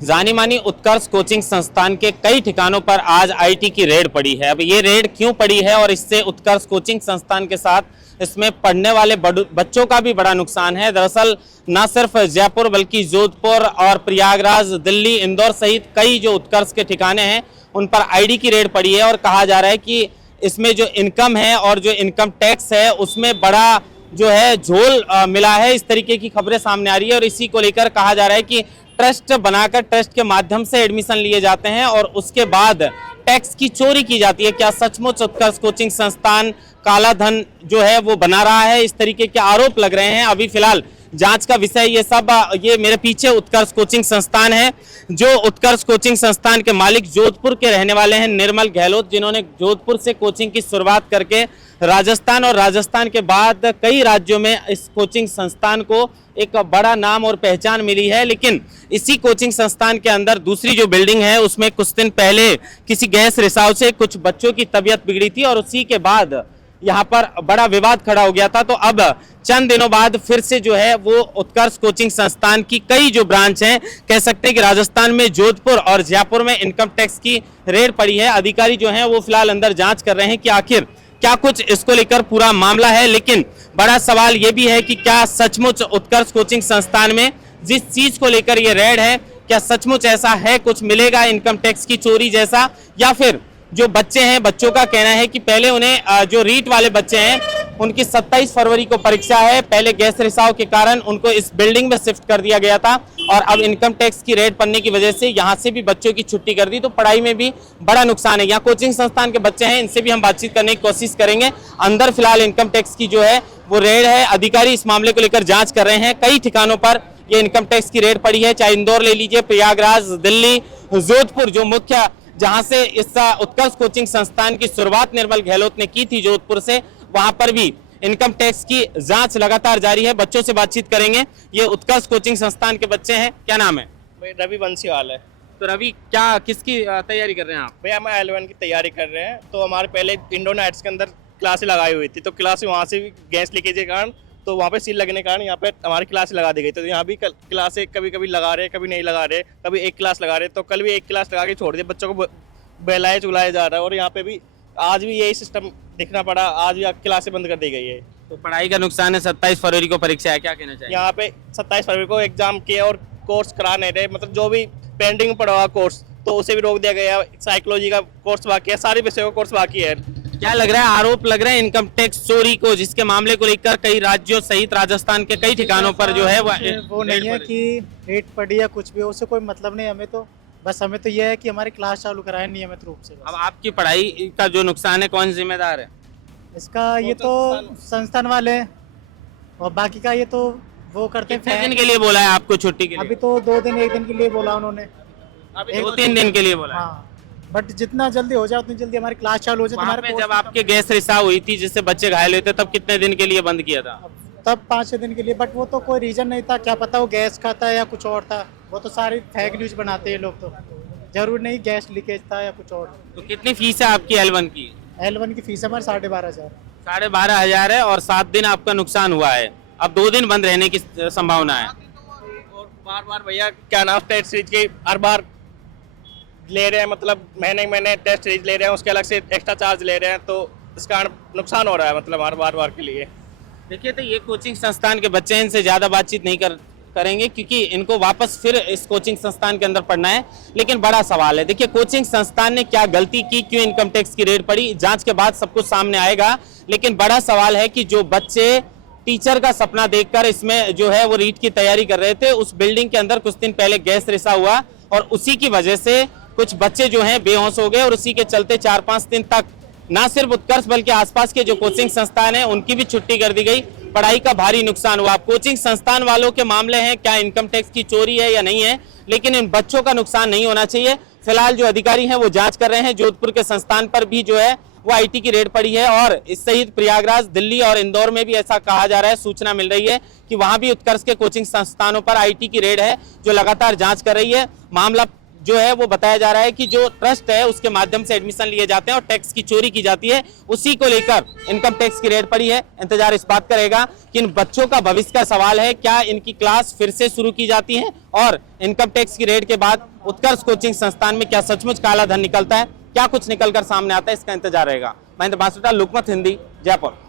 जानी मानी उत्कर्ष कोचिंग संस्थान के कई ठिकानों पर आज आईटी की रेड पड़ी है। अब ये रेड क्यों पड़ी है और इससे उत्कर्ष कोचिंग संस्थान के साथ इसमें पढ़ने वाले बच्चों का भी बड़ा नुकसान है। दरअसल न सिर्फ जयपुर बल्कि जोधपुर और प्रयागराज, दिल्ली, इंदौर सहित कई जो उत्कर्ष के ठिकाने हैं उन पर आईडी की रेड पड़ी है और कहा जा रहा है कि इसमें जो इनकम है और जो इनकम टैक्स है उसमें बड़ा जो है झोल मिला है। इस तरीके की खबरें सामने आ रही है और इसी को लेकर कहा जा रहा है कि ट्रस्ट बनाकर ट्रस्ट के माध्यम से एडमिशन लिए जाते हैं और उसके बाद टैक्स की चोरी की जाती है। क्या सचमुच उत्कर्ष कोचिंग संस्थान काला धन जो है वो बना रहा है? इस तरीके के आरोप लग रहे हैं। अभी फिलहाल जांच का विषय ये मेरे पीछे उत्कर्ष कोचिंग संस्थान है। जो उत्कर्ष कोचिंग संस्थान के मालिक जोधपुर के रहने वाले हैं निर्मल गहलोत, जिन्होंने जोधपुर से कोचिंग की शुरुआत करके राजस्थान और राजस्थान के बाद कई राज्यों में इस कोचिंग संस्थान को एक बड़ा नाम और पहचान मिली है। लेकिन इसी कोचिंग संस्थान के अंदर दूसरी जो बिल्डिंग है उसमें कुछ दिन पहले किसी गैस रिसाव से कुछ बच्चों की तबीयत बिगड़ी थी और उसी के बाद यहाँ पर बड़ा विवाद खड़ा हो गया था। तो अब चंद दिनों बाद फिर से जो है वो उत्कर्ष कोचिंग संस्थान की कई जो ब्रांच हैं, कह सकते हैं कि राजस्थान में जोधपुर और जयपुर में इनकम टैक्स की रेड पड़ी है। अधिकारी जो हैं वो फिलहाल अंदर जांच कर रहे हैं कि आखिर क्या कुछ इसको लेकर पूरा मामला है। लेकिन बड़ा सवाल ये भी है कि क्या सचमुच उत्कर्ष कोचिंग संस्थान में जिस चीज को लेकर ये रेड है, क्या सचमुच ऐसा है, कुछ मिलेगा इनकम टैक्स की चोरी जैसा, या फिर जो बच्चे हैं बच्चों का कहना है कि पहले उन्हें जो रीट वाले बच्चे हैं उनकी 27 फरवरी को परीक्षा है। पहले गैस रिसाव के कारण उनको इस बिल्डिंग में शिफ्ट कर दिया गया था और अब इनकम टैक्स की रेड पड़ने की वजह से यहाँ से भी बच्चों की छुट्टी कर दी, तो पढ़ाई में भी बड़ा नुकसान है। यहाँ कोचिंग संस्थान के बच्चे हैं, इनसे भी हम बातचीत करने की कोशिश करेंगे। अंदर फिलहाल इनकम टैक्स की जो है वो रेड है, अधिकारी इस मामले को लेकर जाँच कर रहे हैं। कई ठिकानों पर ये इनकम टैक्स की रेड पड़ी है, चाहे इंदौर ले लीजिए, प्रयागराज, दिल्ली, जोधपुर, जो मुख्य जहां से इस उत्कर्ष कोचिंग संस्थान की शुरुआत निर्मल गहलोत ने की थी जोधपुर से, वहां पर भी इनकम टैक्स की जांच लगातार जारी है। बच्चों से बातचीत करेंगे। ये उत्कर्ष कोचिंग संस्थान के बच्चे हैं। क्या नाम है? रवि बंसीवाल है। तो रवि, क्या किसकी तैयारी कर रहे हैं आप? भैया हम L1 की तैयारी कर रहे हैं। तो हमारे पहले इंडो नाइट्स के अंदर क्लासें लगाई हुई थी, तो क्लास वहाँ से भी गैस लीकेज के कारण तो वहाँ पे सील लगने के कारण यहाँ पे हमारी क्लास लगा दी गई। तो यहाँ भी क्लासें कभी कभी लगा रहे, कभी नहीं लगा रहे, कभी एक क्लास लगा रहे। तो कल भी एक क्लास लगा के छोड़ दिए, बच्चों को बहलाया चुलाया जा रहा है और यहाँ पे भी आज भी यही सिस्टम दिखना पड़ा। आज भी क्लासें बंद कर दी गई है। तो पढ़ाई का नुकसान है। 27 फरवरी को परीक्षा है, क्या कहना चाहिए? यहाँ पे 27 फरवरी को एग्जाम किया और कोर्स करा नहीं रहे, मतलब जो भी पेंडिंग पड़ा हुआ कोर्स तो उसे भी रोक दिया गया। साइकोलॉजी का कोर्स बाकी है, सारे विषयों का कोर्स बाकी है। क्या लग रहा है, आरोप लग रहा है इनकम टैक्स चोरी को, जिसके मामले को लेकर कई राज्यों सहित राजस्थान के कई ठिकानों पर जो है वो नहीं है कि रेट पड़ी या कुछ भी, उससे कोई मतलब नहीं हमें। तो बस हमें तो यह है कि हमारी क्लास चालू कराएं नियमित रूप से। अब आपकी पढ़ाई का जो नुकसान है कौन जिम्मेदार है इसका? ये तो संस्थान वाले हैं और बाकी का ये तो वो करते हैं। कितने दिन के लिए बोला है आपको छुट्टी के लिए? अभी तो 2 दिन 1 दिन के लिए बोला उन्होंने, 2-3 दिन के लिए बोला है। हाँ, बट जितना जल्दी हो जाए उतनी जल्दी हमारी क्लास चालू हो जाए। वहाँ पे जब आपके गैस रिसाव हुई थी जिससे बच्चे घायल हुए थे, तब कितने दिन के लिए बंद किया था? तब 5-6 दिन के लिए, बट वो तो कोई रीजन नहीं था। क्या पता वो गैस का था या कुछ और था। वो तो सारी फेक न्यूज बनाते हैं लोग, तो जरूर नहीं गैस लीकेज था या कुछ और। तो कितनी फीस है आपकी L1 की? L1 की फीस हमारे 12,500। 12,500 है और 7 दिन आपका नुकसान हुआ है। अब 2 दिन बंद रहने की संभावना है। और बार बार भैया क्या नाम टेस्ट सीरीज की हर बार ले रहे हैं, मतलब महीने टेस्ट सीरीज ले रहे हैं, उसके अलग से एक्स्ट्रा चार्ज ले रहे हैं, तो इस कारण नुकसान हो रहा है मतलब हर बार के लिए। देखिए, तो ये कोचिंग संस्थान के बच्चे हैं, इनसे ज़्यादा बातचीत नहीं करेंगे क्योंकि इनको वापस फिर इस कोचिंग संस्थान के अंदर पढ़ना है। लेकिन बड़ा सवाल है, देखिए कोचिंग संस्थान ने क्या गलती की, क्यों इनकम टैक्स की रेड पड़ी, जांच के बाद सब कुछ सामने आएगा। लेकिन बड़ा सवाल है कि जो बच्चे टीचर का सपना देखकर इसमें जो है वो रीट की तैयारी कर रहे थे, उस बिल्डिंग के अंदर कुछ दिन पहले गैस रिसाव हुआ और उसी की वजह से कुछ बच्चे जो हैं बेहोश हो गए और उसी के चलते 4-5 दिन तक ना सिर्फ उत्कर्ष बल्कि आसपास के जो कोचिंग संस्थान है उनकी भी छुट्टी कर दी गई। पढ़ाई का भारी नुकसान हुआ। कोचिंग संस्थान वालों के मामले हैं, क्या इनकम टैक्स की चोरी है या नहीं है, लेकिन इन बच्चों का नुकसान नहीं होना चाहिए। फिलहाल जो अधिकारी हैं वो जांच कर रहे हैं। जोधपुर के संस्थान पर भी जो है वो आईटी की रेड पड़ी है और इस सहित प्रयागराज, दिल्ली और इंदौर में भी ऐसा कहा जा रहा है, सूचना मिल रही है कि वहां भी उत्कर्ष के कोचिंग संस्थानों पर आईटी की रेड है जो लगातार जांच कर रही है। मामला जो है वो बताया जा रहा है कि जो ट्रस्ट है उसके माध्यम से एडमिशन लिए जाते हैं और टैक्स की चोरी की जाती है, उसी को लेकर इनकम टैक्स की रेड पड़ी है। इंतजार इस बात करेगा कि इन बच्चों का भविष्य का सवाल है, क्या इनकी क्लास फिर से शुरू की जाती है और इनकम टैक्स की रेड के बाद उत्कर्ष कोचिंग संस्थान में क्या सचमुच काला धन निकलता है, क्या कुछ निकलकर सामने आता है, इसका इंतजार रहेगा। महेंद्र बांसुटा, लोकमत हिंदी, जयपुर।